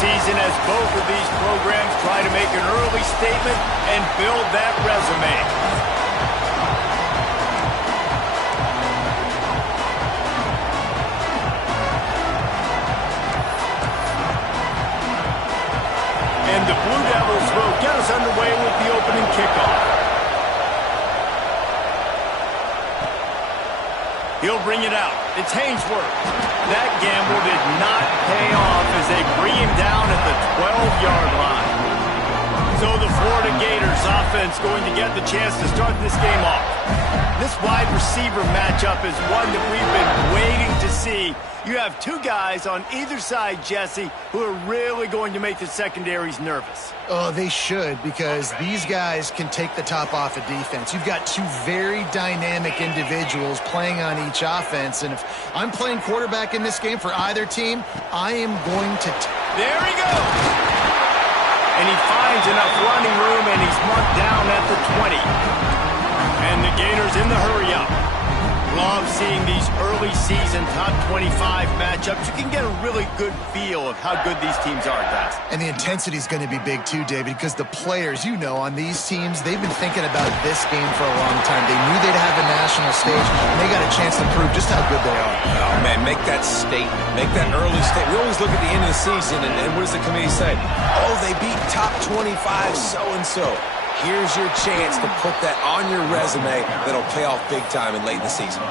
season as both of these programs try to make an early statement and build that resume. And the Blue Devils will get us underway with the opening kickoff. He'll bring it out. It's Hainsworth. That gamble did not pay off as they bring him down at the 12-yard line. So the Florida Gators offense going to get the chance to start this game off. This wide receiver matchup is one that we've been waiting to see. You have two guys on either side, Jesse, who are really going to make the secondaries nervous. Oh, they should, because these guys can take the top off of defense. You've got two very dynamic individuals playing on each offense, and if I'm playing quarterback in this game for either team, I am going to... There he goes! And he finds enough running room, and he's marked down at the 20. And the Gators in the hurry-up. Love seeing these early season top 25 matchups. You can get a really good feel of how good these teams are, guys. And the intensity is going to be big too, David, because the players, you know, on these teams, they've been thinking about this game for a long time. They knew they'd have a national stage, and they got a chance to prove just how good they are. Oh, man, make that statement. Make that early statement. We always look at the end of the season, and what does the committee say? Oh, they beat top 25 so-and-so. Here's your chance to put that on your resume that'll pay off big time in late in the season.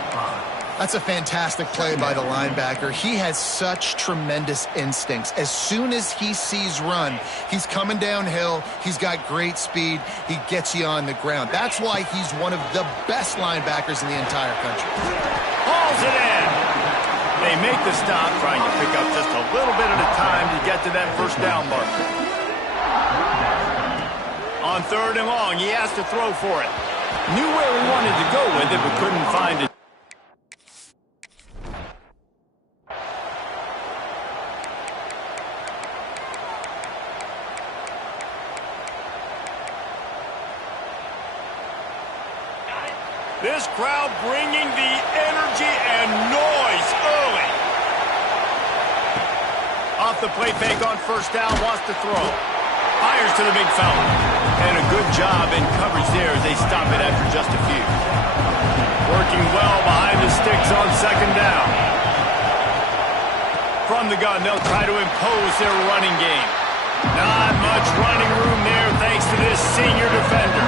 That's a fantastic play by the linebacker. He has such tremendous instincts. As soon as he sees run, he's coming downhill. He's got great speed. He gets you on the ground. That's why he's one of the best linebackers in the entire country. Hauls it in. They make the stop, trying to pick up just a little bit at a time to get to that first down marker. On 3rd and long, he has to throw for it. Knew where he wanted to go with it, but couldn't find it. This crowd bringing the energy and noise early. Off the play fake on 1st down, wants to throw. Fires to the big fella. And a good job in coverage there as they stop it after just a few. Working well behind the sticks on 2nd down. From the gun, they'll try to impose their running game. Not much running room there thanks to this senior defender.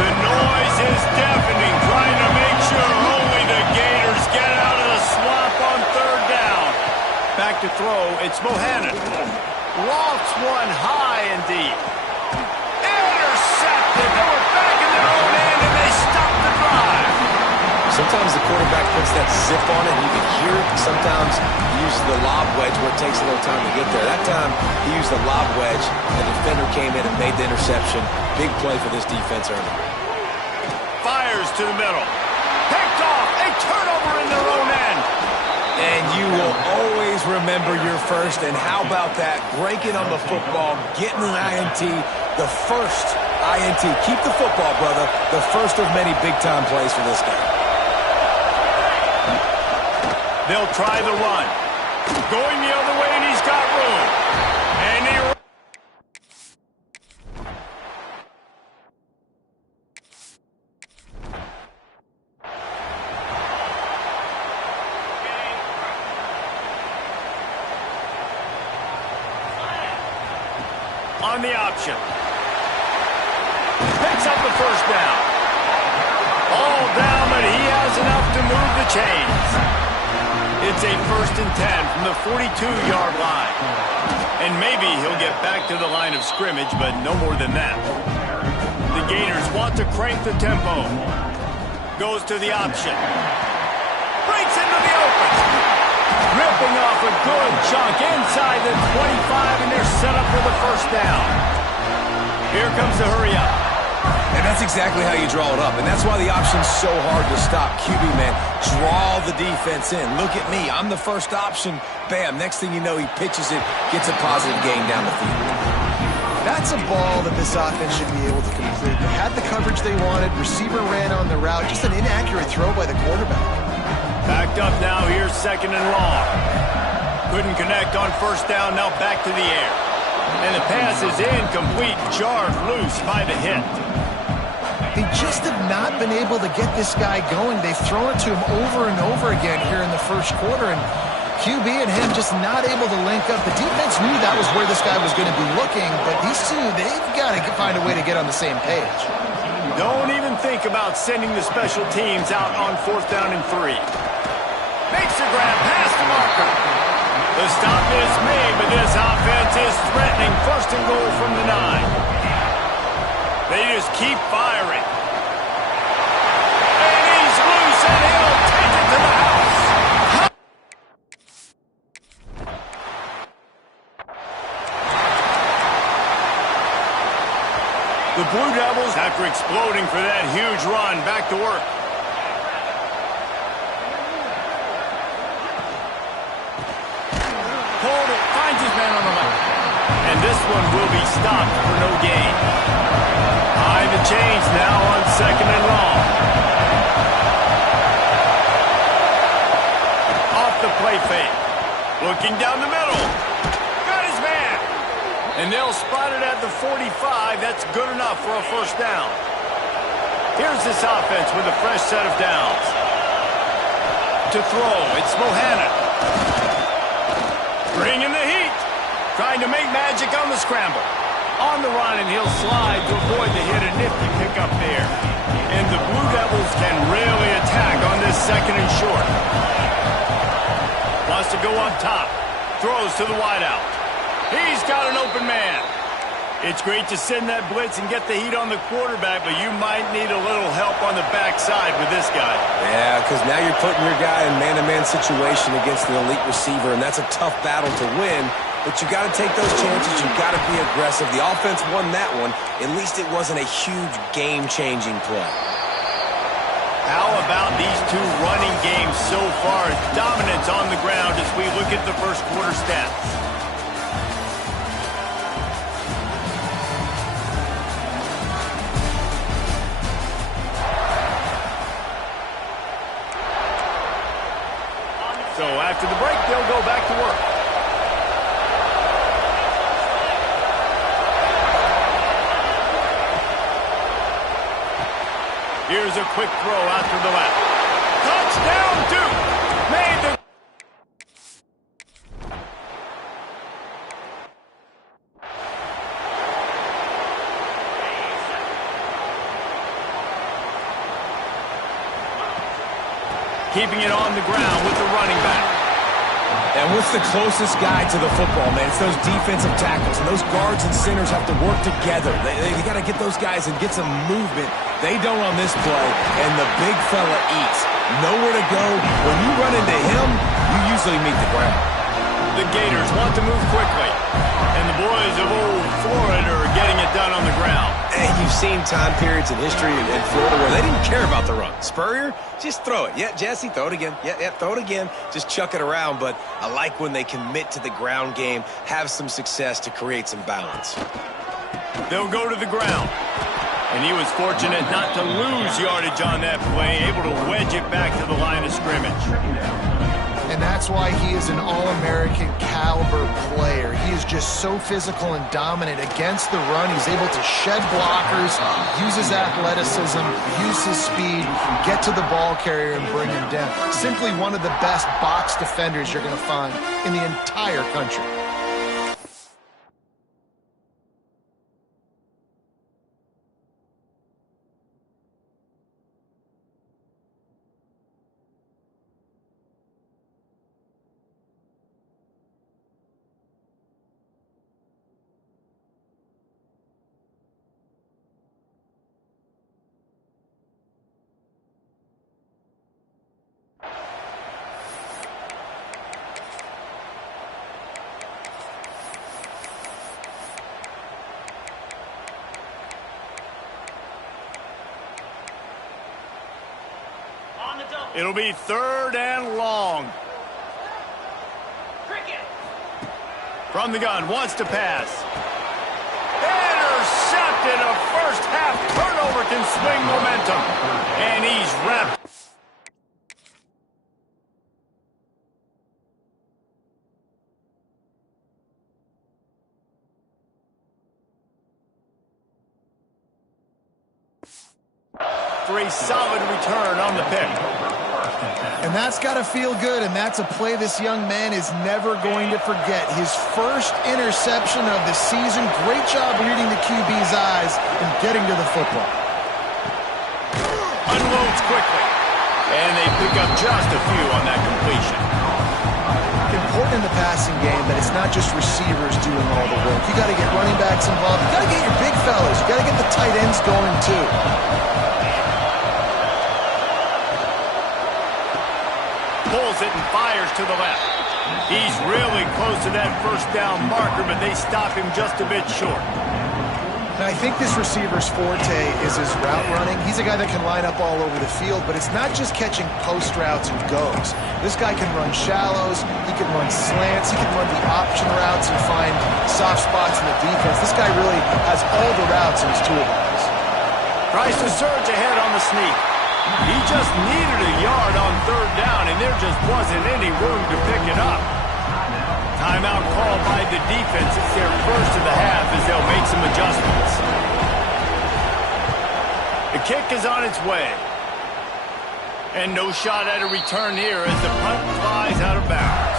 The noise is deafening, trying to make sure only the Gators get out of the swamp on 3rd down. Back to throw, it's Bohannon. Lofts one high and deep. Intercepted. They were back in their own end, and they stopped the drive. Sometimes the quarterback puts that zip on it, and you can hear it. Sometimes he uses the lob wedge where it takes a little time to get there. That time, he used the lob wedge. The defender came in and made the interception. Big play for this defense early. Fires to the middle. Picked off. A turnover in their own end. And you will always remember your first. And how about that? Breaking on the football, getting an INT, the first INT. Keep the football, brother. The first of many big-time plays for this guy. They'll try the run. Going the other way, and he's got room. And he... on the option. Picks up the 1st down. All down, but he has enough to move the chains. It's a 1st and 10 from the 42-yard line. And maybe he'll get back to the line of scrimmage, but no more than that. The Gators want to crank the tempo. Goes to the option. Breaks into the open. Ripping off a good chunk inside the 25, and they're set up for the 1st down. Here comes the hurry-up. And that's exactly how you draw it up. And that's why the option's so hard to stop. QB, man, draw the defense in. Look at me. I'm the first option. Bam. Next thing you know, he pitches it, gets a positive gain down the field. That's a ball that this offense should be able to complete. They had the coverage they wanted. Receiver ran on the route. Just an inaccurate throw by the quarterback. Backed up now. Here's 2nd and long. Couldn't connect on first down, now back to the air. And the pass is incomplete, jarred loose by the hit. They just have not been able to get this guy going. They've thrown it to him over and over again here in the first quarter, and QB and him just not able to link up. The defense knew that was where this guy was going to be looking, but these two, they've got to find a way to get on the same page. Don't even think about sending the special teams out on 4th down and 3. Makes the grab, pass to Marker. The stop is made, but this offense is threatening 1st and goal from the 9. They just keep firing. And he's loose, and he'll take it to the house. The Blue Devils, after exploding for that huge run, back to work. Hold it, finds his man on the left. And this one will be stopped for no gain. High the chains now on 2nd and long. Off the play fake. Looking down the middle. Got his man. And they'll spot it at the 45. That's good enough for a 1st down. Here's this offense with a fresh set of downs. To throw, it's Bohannon. Bringing the heat. Trying to make magic on the scramble. On the run, and he'll slide to avoid the hit. A nifty pickup there. And the Blue Devils can really attack on this 2nd and short. Wants to go up top. Throws to the wideout. He's got an open man. It's great to send that blitz and get the heat on the quarterback, but you might need a little help on the backside with this guy. Yeah, because now you're putting your guy in man-to-man situation against an elite receiver, and that's a tough battle to win. But you got to take those chances. You got to be aggressive. The offense won that one. At least it wasn't a huge game-changing play. How about these two running games so far? Dominance on the ground as we look at the first quarter stats. So after the break, they'll go back to work. Here's a quick throw out to the left. Touchdown, Duke! Made the... Keeping it on the ground with the running back. And what's the closest guy to the football, man? It's those defensive tackles, and those guards and centers have to work together. They got to get those guys and get some movement. They don't on this play, and the big fella eats. Nowhere to go. When you run into him, you usually meet the ground. The Gators want to move quickly, and the boys of old Florida are getting it done on the ground. And you've seen time periods in history in Florida where they didn't care about the run. Spurrier, just throw it. Yeah, Jesse, throw it again. Yeah, throw it again. Just chuck it around. But I like when they commit to the ground game, have some success to create some balance. They'll go to the ground. And he was fortunate not to lose yardage on that play, able to wedge it back to the line of scrimmage. And that's why he is an All-American caliber player. He is just so physical and dominant against the run. He's able to shed blockers, use his athleticism, use his speed, get to the ball carrier and bring him down. Simply one of the best box defenders you're going to find in the entire country. It'll be 3rd and long. From the gun, wants to pass. Intercepted. A first half turnover can swing momentum. And he's wrapped. for a solid return on the pick. And that's got to feel good, and that's a play this young man is never going to forget. His first interception of the season. Great job reading the QB's eyes and getting to the football. Unloads quickly, and they pick up just a few on that completion. Important in the passing game that it's not just receivers doing all the work. You got to get running backs involved. You got to get your big fellas. You got to get the tight ends going too. Pulls it and fires to the left. He's really close to that first down marker, but they stop him just a bit short. And I think this receiver's forte is his route running. He's a guy that can line up all over the field, but it's not just catching post routes and goes. This guy can run shallows, he can run slants, he can run the option routes and find soft spots in the defense. This guy really has all the routes in his toolbox. Tries to surge ahead on the sneak. He just needed a yard on third down, and there just wasn't any room to pick it up. Timeout called by the defense. It's their first of the half as they'll make some adjustments. The kick is on its way. And no shot at a return here as the punt flies out of bounds.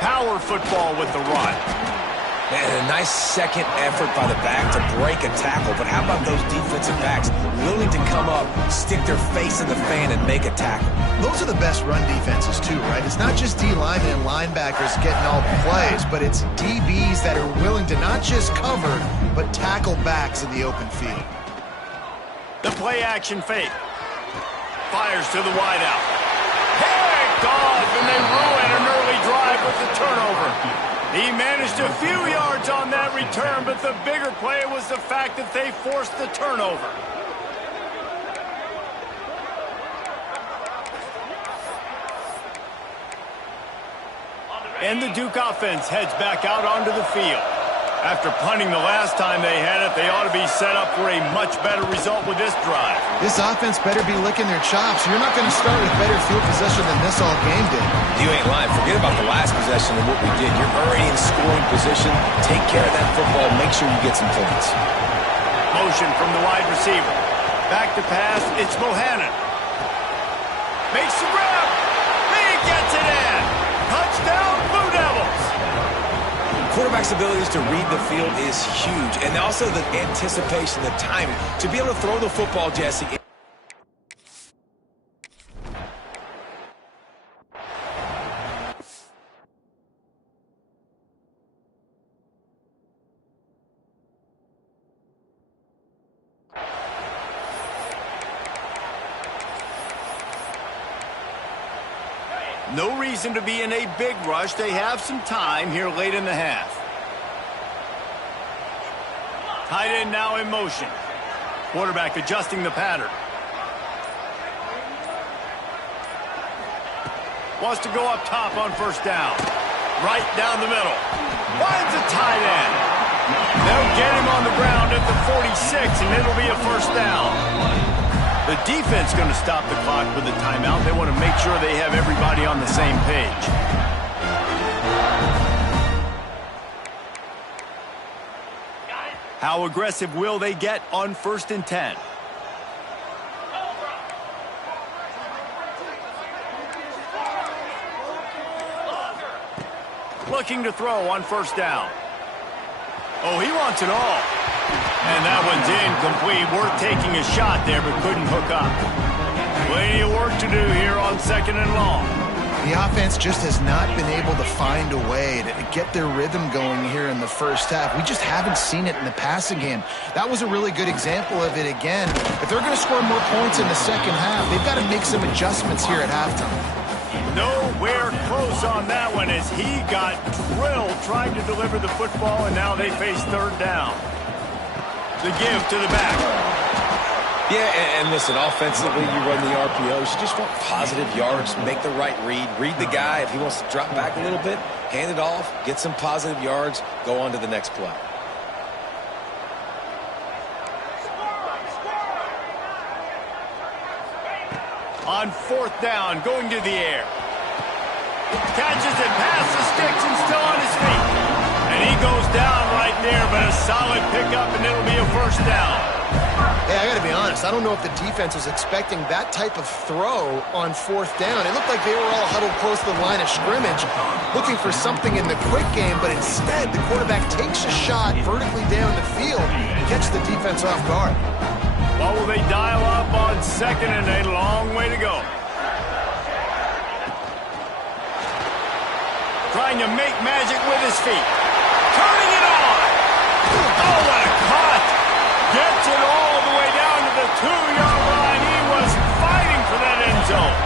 Power football with the run. Man, a nice second effort by the back to break a tackle. But how about those defensive backs willing to come up, stick their face in the fan, and make a tackle? Those are the best run defenses too, right? It's not just D linemen and linebackers getting all the plays, but it's DBs that are willing to not just cover, but tackle backs in the open field. The play action fake. Fires to the wideout. Picked off, and they ruin an early drive with the turnover. He managed a few yards on that return, but the bigger play was the fact that they forced the turnover. And the Duke offense heads back out onto the field. After punting the last time they had it, they ought to be set up for a much better result with this drive. This offense better be licking their chops. You're not going to start with better field possession than this all game did. You ain't lying. Forget about the last possession and what we did. You're already in scoring position. Take care of that football. Make sure you get some points. Motion from the wide receiver. Back to pass. It's Bohannon. Makes the grab. He gets it in. Touchdown, Blue Devils. Quarterback's abilities to read the field is huge. And also the anticipation, the timing. To be able to throw the football, Jesse. No reason to be in a big rush. They have some time here late in the half. Tight end now in motion. Quarterback adjusting the pattern. Wants to go up top on first down. Right down the middle. Finds a tight end. They'll get him on the ground at the 46, and it'll be a first down. The defense going to stop the clock with the timeout. They want to make sure they have everybody on the same page. How aggressive will they get on 1st and 10? Looking to throw on first down. Oh, he wants it all. And that one's incomplete. Worth taking a shot there, but couldn't hook up. Plenty of work to do here on 2nd and long. The offense just has not been able to find a way to get their rhythm going here in the first half. We just haven't seen it in the passing game. That was a really good example of it again. If they're going to score more points in the second half, they've got to make some adjustments here at halftime. Nowhere close on that one as he got drilled trying to deliver the football, and now they face 3rd down. The give to the back. Yeah, and listen, offensively, you run the RPOs. You just want positive yards, make the right read. Read the guy. If he wants to drop back a little bit, hand it off, get some positive yards, go on to the next play. On 4th down, going to the air. Catches it past the sticks and still on his feet. goes down right there, but a solid pickup, and it'll be a first down. Hey, I got to be honest. I don't know if the defense was expecting that type of throw on fourth down. It looked like they were all huddled close to the line of scrimmage, looking for something in the quick game, but instead the quarterback takes a shot vertically down the field and catches the defense off guard. Well, will they dial up on second and a long way to go? Trying to make magic with his feet. Turning it on. Oh, what a cut. Gets it all the way down to the 2-yard line. He was fighting for that end zone.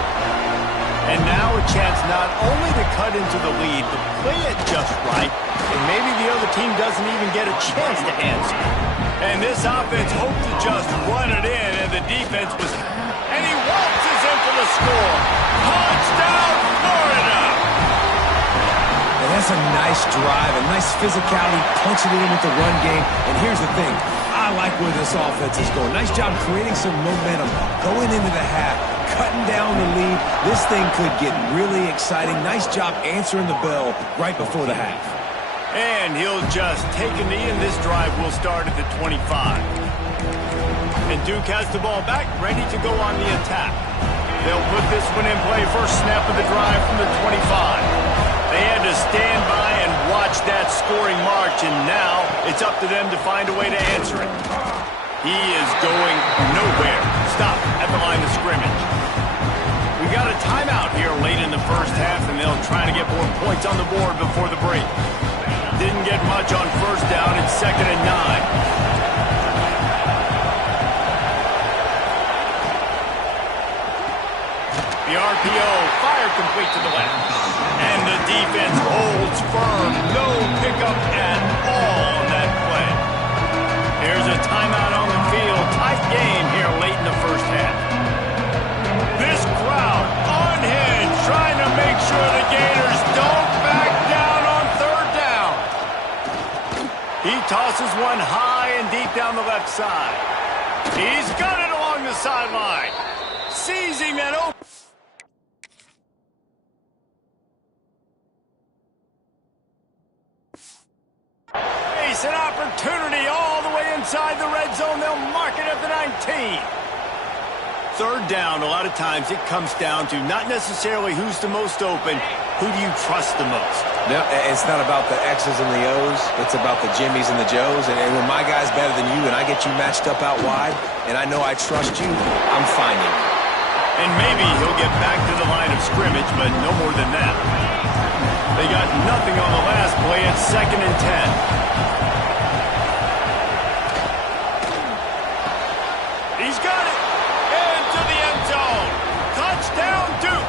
And now a chance not only to cut into the lead, but play it just right. And maybe the other team doesn't even get a chance to answer. And this offense hoped to just run it in, and the defense was... And he waltzes in for the score. Touchdown, Florida! And that's a nice drive, a nice physicality, punching it in with the run game. And here's the thing. I like where this offense is going. Nice job creating some momentum, going into the half, cutting down the lead. This thing could get really exciting. Nice job answering the bell right before the half. And he'll just take a knee, and this drive will start at the 25. And Duke has the ball back, ready to go on the attack. They'll put this one in play. First snap of the drive from the 25. They had to stand by and watch that scoring march, and now it's up to them to find a way to answer it. He is going nowhere. Stop at the line of scrimmage. We got a timeout here late in the first half, and they'll try to get more points on the board before the break. Didn't get much on first down. It's 2nd and 9. The RPO, fire complete to the left. And the defense holds firm. No pickup at all on that play. Here's a timeout on the field. Tight game here late in the first half. This crowd unhinged, trying to make sure the Gators don't back down on third down. He tosses one high and deep down the left side. He's got it along the sideline. Seizing that open. An opportunity all the way inside the red zone. They'll mark it at the 19. Third down, a lot of times it comes down to not necessarily who's the most open, who do you trust the most? No, it's not about the X's and the O's. It's about the Jimmies and the Joes. And when my guy's better than you and I get you matched up out wide and I know I trust you, I'm finding you. And maybe he'll get back to the line of scrimmage, but no more than that. They got nothing on the last play. It's 2nd and 10. He's got it. Into the end zone. Touchdown, Duke.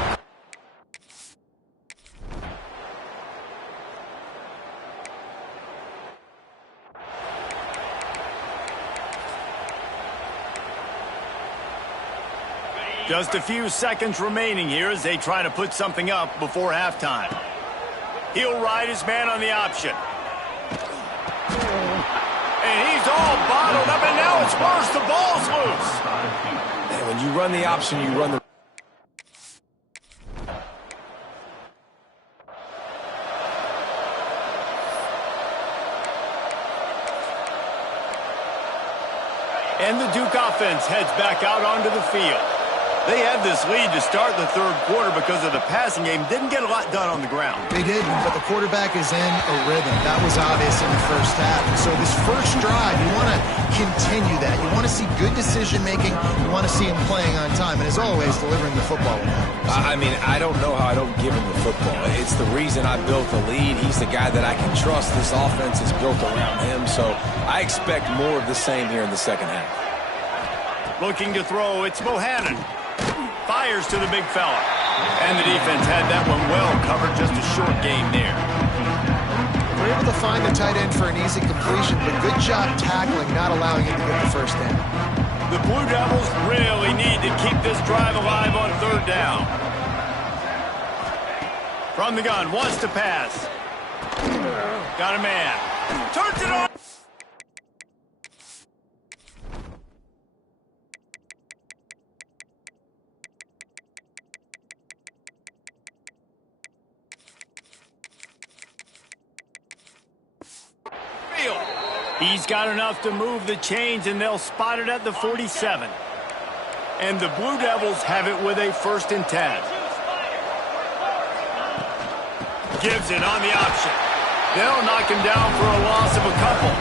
Just a few seconds remaining here as they try to put something up before halftime. He'll ride his man on the option. And he's all bottled up, and now it's worse. The ball's loose. And when you run the option, you run the... And the Duke offense heads back out onto the field. They had this lead to start the third quarter because of the passing game. Didn't get a lot done on the ground. They didn't, but the quarterback is in a rhythm. That was obvious in the first half. And so this first drive, you want to continue that. You want to see good decision-making. You want to see him playing on time. And as always, delivering the football. I mean, I don't know how I don't give him the football. It's the reason I built the lead. He's the guy that I can trust. This offense is built around him. So I expect more of the same here in the second half. Looking to throw, it's Bohannon. Fires to the big fella. And the defense had that one well covered. Just a short game there. We're able to find the tight end for an easy completion, but good job tackling, not allowing him to get the first down. The Blue Devils really need to keep this drive alive on third down. From the gun, wants to pass. Got a man. Turns it on. He's got enough to move the chains, and they'll spot it at the 47. And the Blue Devils have it with a 1st and 10. Gives it on the option. They'll knock him down for a loss of a couple.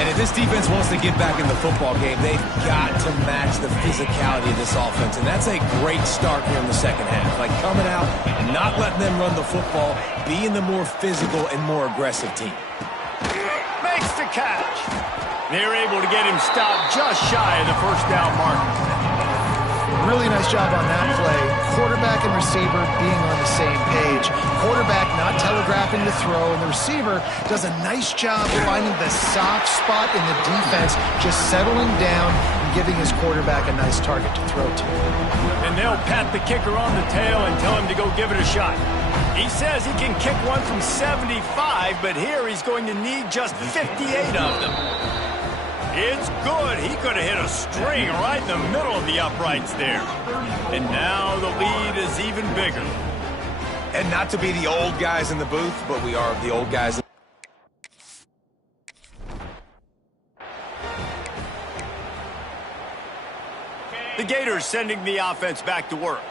And if this defense wants to get back in the football game, they've got to match the physicality of this offense. And that's a great start here in the second half. Like coming out and not letting them run the football, being the more physical and more aggressive team. Makes the catch. They're able to get him stopped just shy of the 1st down mark. Really nice job on that play. Quarterback and receiver being on the same page. Quarterback not telegraphing the throw, and the receiver does a nice job finding the soft spot in the defense, just settling down and giving his quarterback a nice target to throw to. And they'll pat the kicker on the tail and tell him to go give it a shot. He says he can kick one from 75, but here he's going to need just 58 of them. It's good. He could have hit a string right in the middle of the uprights there. And now the lead is even bigger. And not to be the old guys in the booth, but we are the old guys. The Gators sending the offense back to work.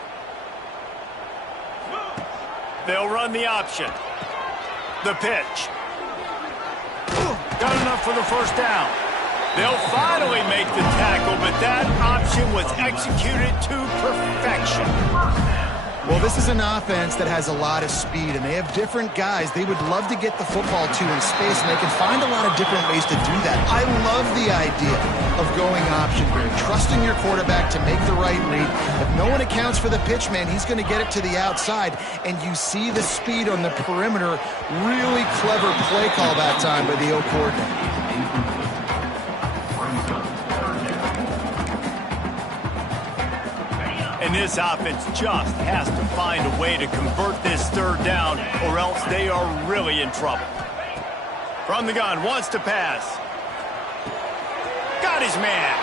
They'll run the option. The pitch. Got enough for the 1st down. They'll finally make the tackle, but that option was executed to perfection. Well, this is an offense that has a lot of speed, and they have different guys they would love to get the football to in space, and they can find a lot of different ways to do that. I love the idea of going option here, trusting your quarterback to make the right read. If no one accounts for the pitch man, he's going to get it to the outside, and you see the speed on the perimeter. Really clever play call that time by the O coordinator. And this offense just has to find a way to convert this 3rd down, or else they are really in trouble. From the gun, wants to pass. Got his man.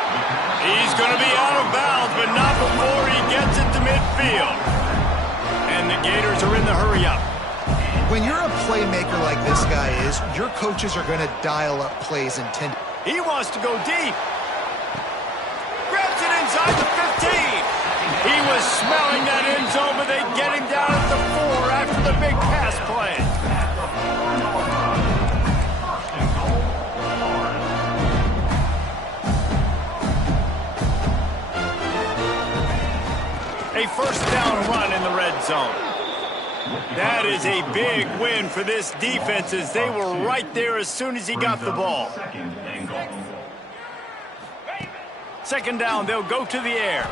He's going to be out of bounds, but not before he gets it to midfield. And the Gators are in the hurry-up. When you're a playmaker like this guy is, your coaches are going to dial up plays intended. He wants to go deep. Grabs it inside the 15. He was smelling that end zone, but they get him down at the 4 after the big pass play. A 1st down run in the red zone. That is a big win for this defense, as they were right there as soon as he got the ball. 2nd down, they'll go to the air.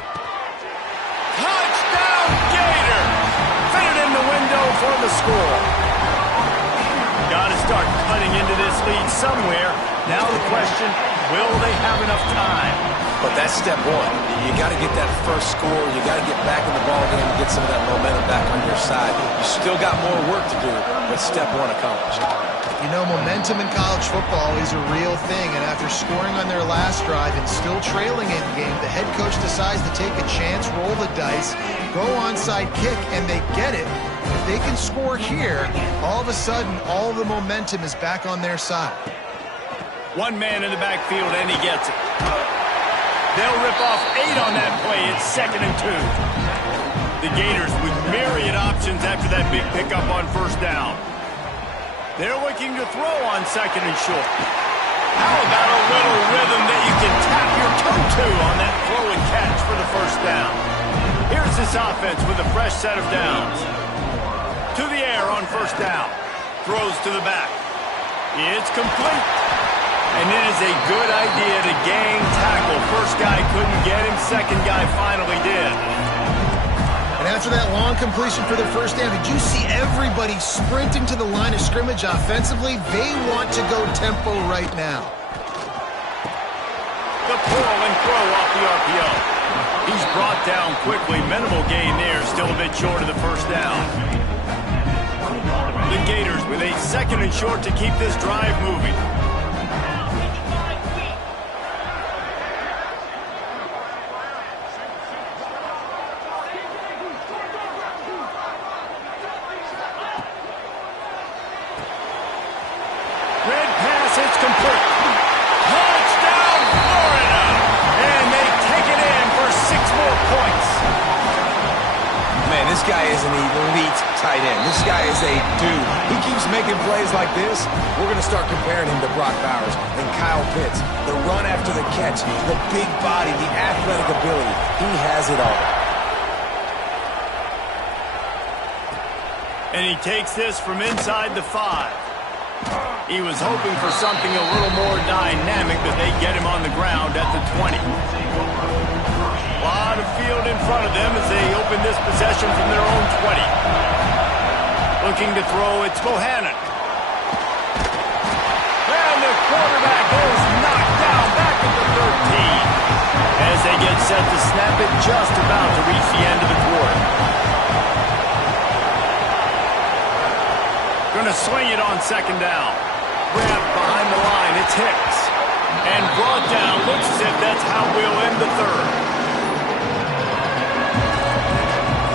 Touchdown, Gator! Fit it in the window for the score. Got to start cutting into this lead somewhere. Now the question, will they have enough time? But that's step one. You got to get that first score. You got to get back in the ball game and get some of that momentum back on your side. You still got more work to do, but step one accomplished. You know, momentum in college football is a real thing, and after scoring on their last drive and still trailing in game, the head coach decides to take a chance, roll the dice, go onside kick, and they get it. If they can score here, all of a sudden, all the momentum is back on their side. One man in the backfield, and he gets it. They'll rip off 8 on that play. It's 2nd and 2. The Gators with myriad options after that big pickup on 1st down. They're looking to throw on 2nd and short. How about a little rhythm that you can tap your toe to on that throw and catch for the 1st down? Here's this offense with a fresh set of downs. To the air on 1st down. Throws to the back. It's complete. And it is a good idea to gang tackle. 1st guy couldn't get him. 2nd guy finally did. And after that long completion for the 1st down, did you see everybody sprinting to the line of scrimmage offensively? They want to go tempo right now. The pull and throw off the RPO. He's brought down quickly. Minimal gain there. Still a bit short of the 1st down. The Gators with a 2nd and short to keep this drive moving. Red pass, it's complete. points. Man, this guy is an elite tight end. This guy is a dude. He keeps making plays like this. We're going to start comparing him to Brock Bowers and Kyle Pitts. The run after the catch, the big body, the athletic ability. He has it all. And he takes this from inside the 5. He was hoping for something a little more dynamic, but they get him on the ground at the 20. A lot of field in front of them as they open this possession from their own 20. Looking to throw, it's Bohannon. And the quarterback is knocked down back at the 13. As they get set to snap it, just about to reach the end of the quarter. Going to swing it on second down. Wrapped behind the line, it's Hicks. And brought down, looks as if that's how we'll end the third.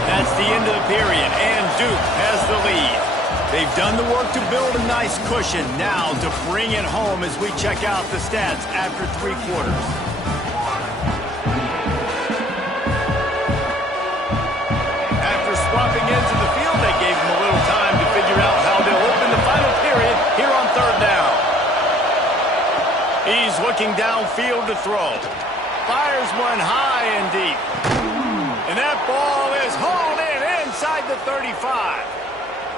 That's the end of the period, and Duke has the lead. They've done the work to build a nice cushion. Now to bring it home as we check out the stats after 3 quarters. After swapping ends of the field, they gave them a little time to figure out how they'll open the final period here on third down. He's looking downfield to throw. Fires one high and deep. And that ball is hauled in inside the 35.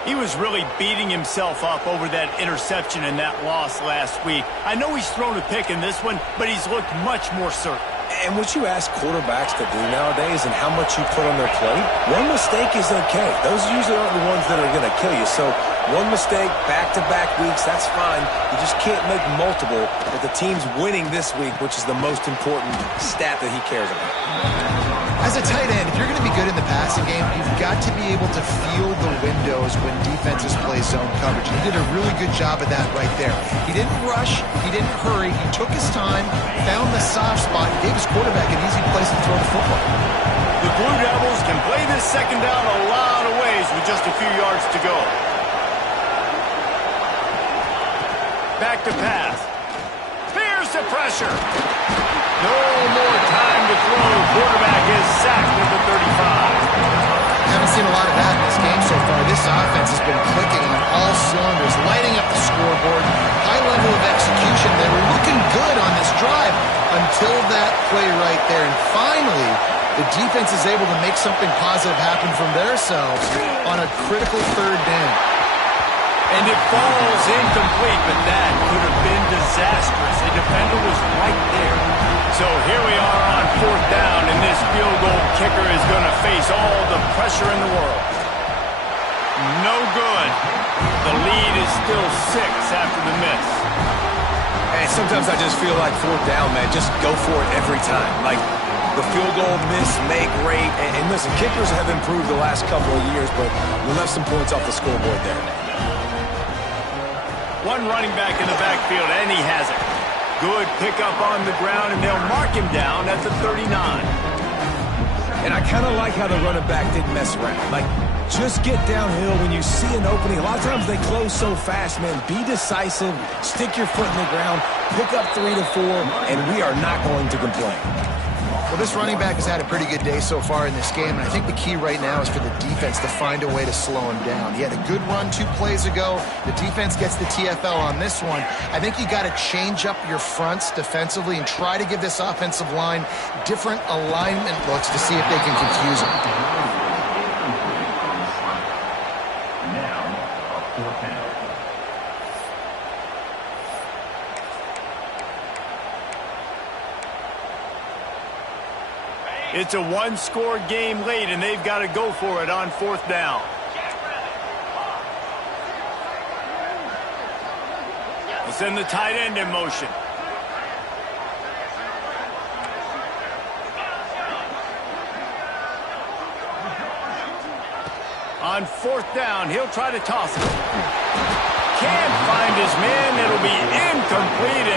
He was really beating himself up over that interception and that loss last week. I know he's thrown a pick in this one, but he's looked much more certain. And what you ask quarterbacks to do nowadays and how much you put on their plate, one mistake is okay. Those usually aren't the ones that are going to kill you. So one mistake, back-to-back weeks, that's fine. You just can't make multiple. But the team's winning this week, which is the most important stat that he cares about. As a tight end, if you're going to be good in the passing game, you've got to be able to feel the windows when defenses play zone coverage. He did a really good job of that right there. He didn't rush. He didn't hurry. He took his time, found the soft spot, and gave his quarterback an easy place to throw the football. The Blue Devils can play this second down a lot of ways with just a few yards to go. Back to pass. Fears the pressure. No more time to throw. Quarterback is sacked at the 35. Haven't seen a lot of that in this game so far. This offense has been clicking on all cylinders, lighting up the scoreboard. High level of execution. They were looking good on this drive until that play right there. And finally, the defense is able to make something positive happen from themselves on a critical third down. And it falls incomplete, but that could have been disastrous. The defender was right there. So here we are on fourth down, and this field goal kicker is going to face all the pressure in the world. No good. The lead is still 6 after the miss. Hey, sometimes I just feel like fourth down, man. Just go for it every time. Like the field goal miss, make rate. And listen, kickers have improved the last couple of years, but we left some points off the scoreboard there. One running back in the backfield, and he has it. Good pickup on the ground, and they'll mark him down at the 39. And I kind of like how the running back didn't mess around. Like, just get downhill when you see an opening. A lot of times they close so fast, man. Be decisive, stick your foot in the ground, pick up 3 to 4, and we are not going to complain. Well, this running back has had a pretty good day so far in this game, and I think the key right now is for the defense to find a way to slow him down. He had a good run 2 plays ago. The defense gets the TFL on this one. I think you got to change up your fronts defensively and try to give this offensive line different alignment looks to see if they can confuse him. It's a one-score game late, and they've got to go for it on fourth down. They'll send the tight end in motion. On fourth down, he'll try to toss it. Can't find his man. It'll be incomplete.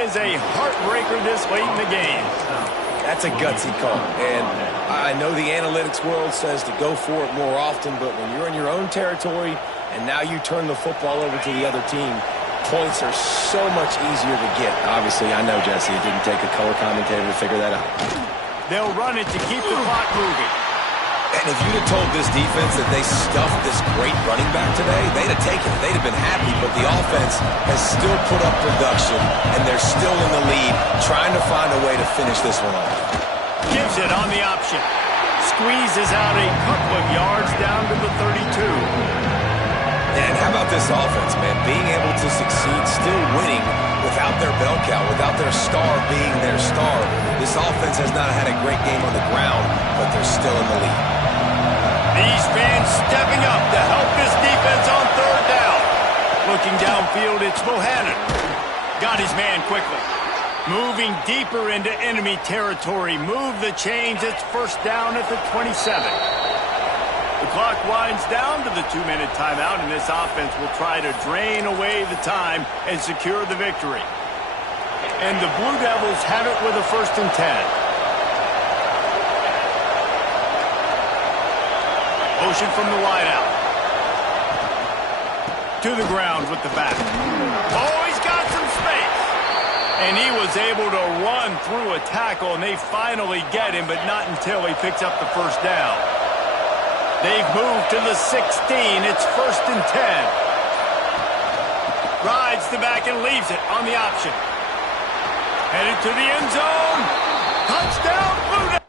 is a heartbreaker this late in the game. That's a gutsy call. And I know the analytics world says to go for it more often, but when you're in your own territory and now you turn the football over to the other team, points are so much easier to get. Obviously, I know, Jesse, it didn't take a color commentator to figure that out. They'll run it to keep the clock moving. And if you'd have told this defense that they stuffed this great running back today, they'd have taken it. They'd have been happy, but the offense has still put up production, and they're still in the lead, trying to find a way to finish this one off. Gives it on the option. Squeezes out a couple of yards down to the 32. And how about this offense, man? Being able to succeed, still winning without their bell cow, without their star being their star. This offense has not had a great game on the ground, but they're still in the lead. These fans stepping up to help this defense on third down. Looking downfield, it's Bohannon. Got his man quickly. Moving deeper into enemy territory. Move the chains. It's first down at the 27. The clock winds down to the 2-minute timeout, and this offense will try to drain away the time and secure the victory. And the Blue Devils have it with a 1st and 10. Motion from the wideout. To the ground with the back. Oh, he's got some space. And he was able to run through a tackle, and they finally get him, but not until he picks up the first down. They've moved to the 16. It's 1st and 10. Rides the back and leaves it on the option. Headed to the end zone. Touchdown, Blue Devils.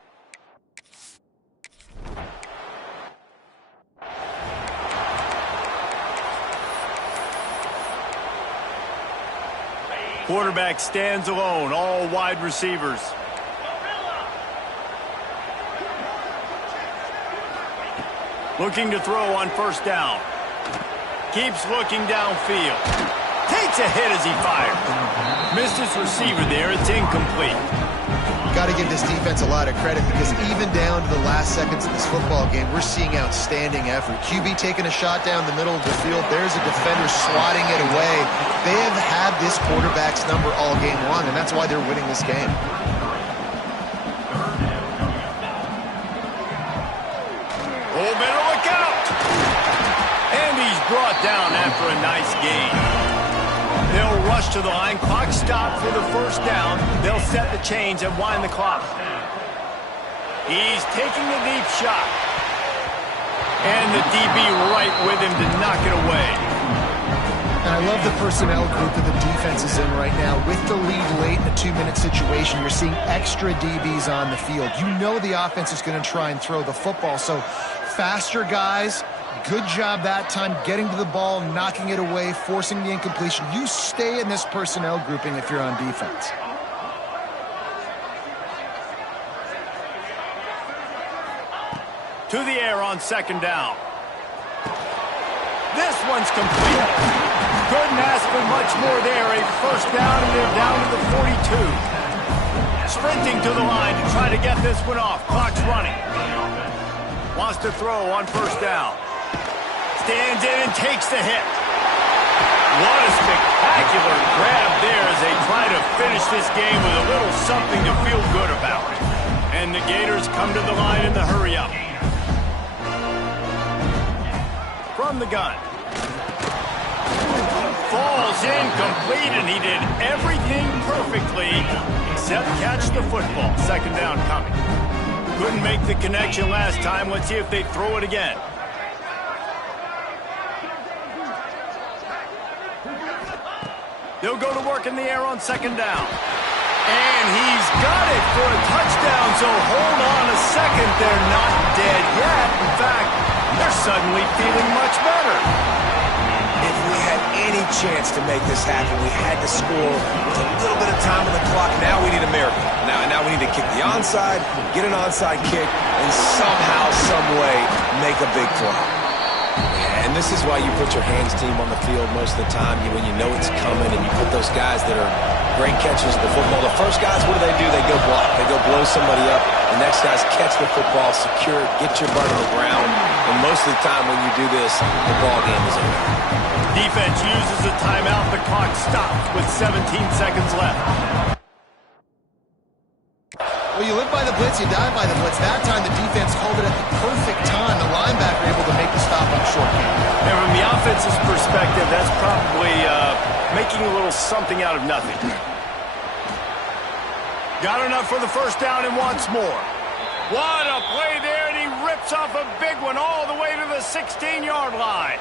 Quarterback stands alone, all wide receivers. Looking to throw on first down. Keeps looking downfield. Takes a hit as he fires. Missed his receiver there. It's incomplete. Got to give this defense a lot of credit because even down to the last seconds of this football game, we're seeing outstanding effort. QB taking a shot down the middle of the field. There's a defender swatting it away. They have had this quarterback's number all game long, and that's why they're winning this game. Oh, better look out! And he's brought down after a nice gain. They'll rush to the line. Clock stopped for the first down. They'll set the chains and wind the clock. He's taking the deep shot. And the DB right with him to knock it away. And I love the personnel group that the defense is in right now. With the lead late in a 2-minute situation, you're seeing extra DBs on the field. You know the offense is going to try and throw the football. So faster guys, good job that time getting to the ball, knocking it away, forcing the incompletion. You stay in this personnel grouping if you're on defense. To the air on second down. This one's complete. Couldn't ask for much more there. A first down, and they're down to the 42. Sprinting to the line to try to get this one off. Clock's running. Wants to throw on first down. Stands in and takes the hit. What a spectacular grab there as they try to finish this game with a little something to feel good about. And the Gators come to the line in the hurry-up. From the gun. Falls incomplete, and he did everything perfectly except catch the football. Second down coming. Couldn't make the connection last time. Let's see if they throw it again. They'll go to work in the air on second down. And he's got it for a touchdown, so hold on a second. They're not dead yet. In fact, they're suddenly feeling much better. If we had any chance to make this happen, we had to score with a little bit of time on the clock. Now we need a miracle. Now we need to kick the onside, get an onside kick, and somehow, some way, make a big play. And this is why you put your hands team on the field most of the time when you know it's coming, and you put those guys that are great catchers of the football. The first guys, what do? They go block. They go blow somebody up. The next guys catch the football, secure it, get your butt on the ground. And most of the time when you do this, the ball game is over. defense uses a timeout. The clock stops with 17 seconds left. Well, you live by the blitz, you die by the blitz. That time the defense called it at the perfect time. The linebacker able to make the stop on short game. And from the offense's perspective, that's probably making a little something out of nothing. Got enough for the first down and wants more. What a play there, and he rips off a big one all the way to the 16-yard line.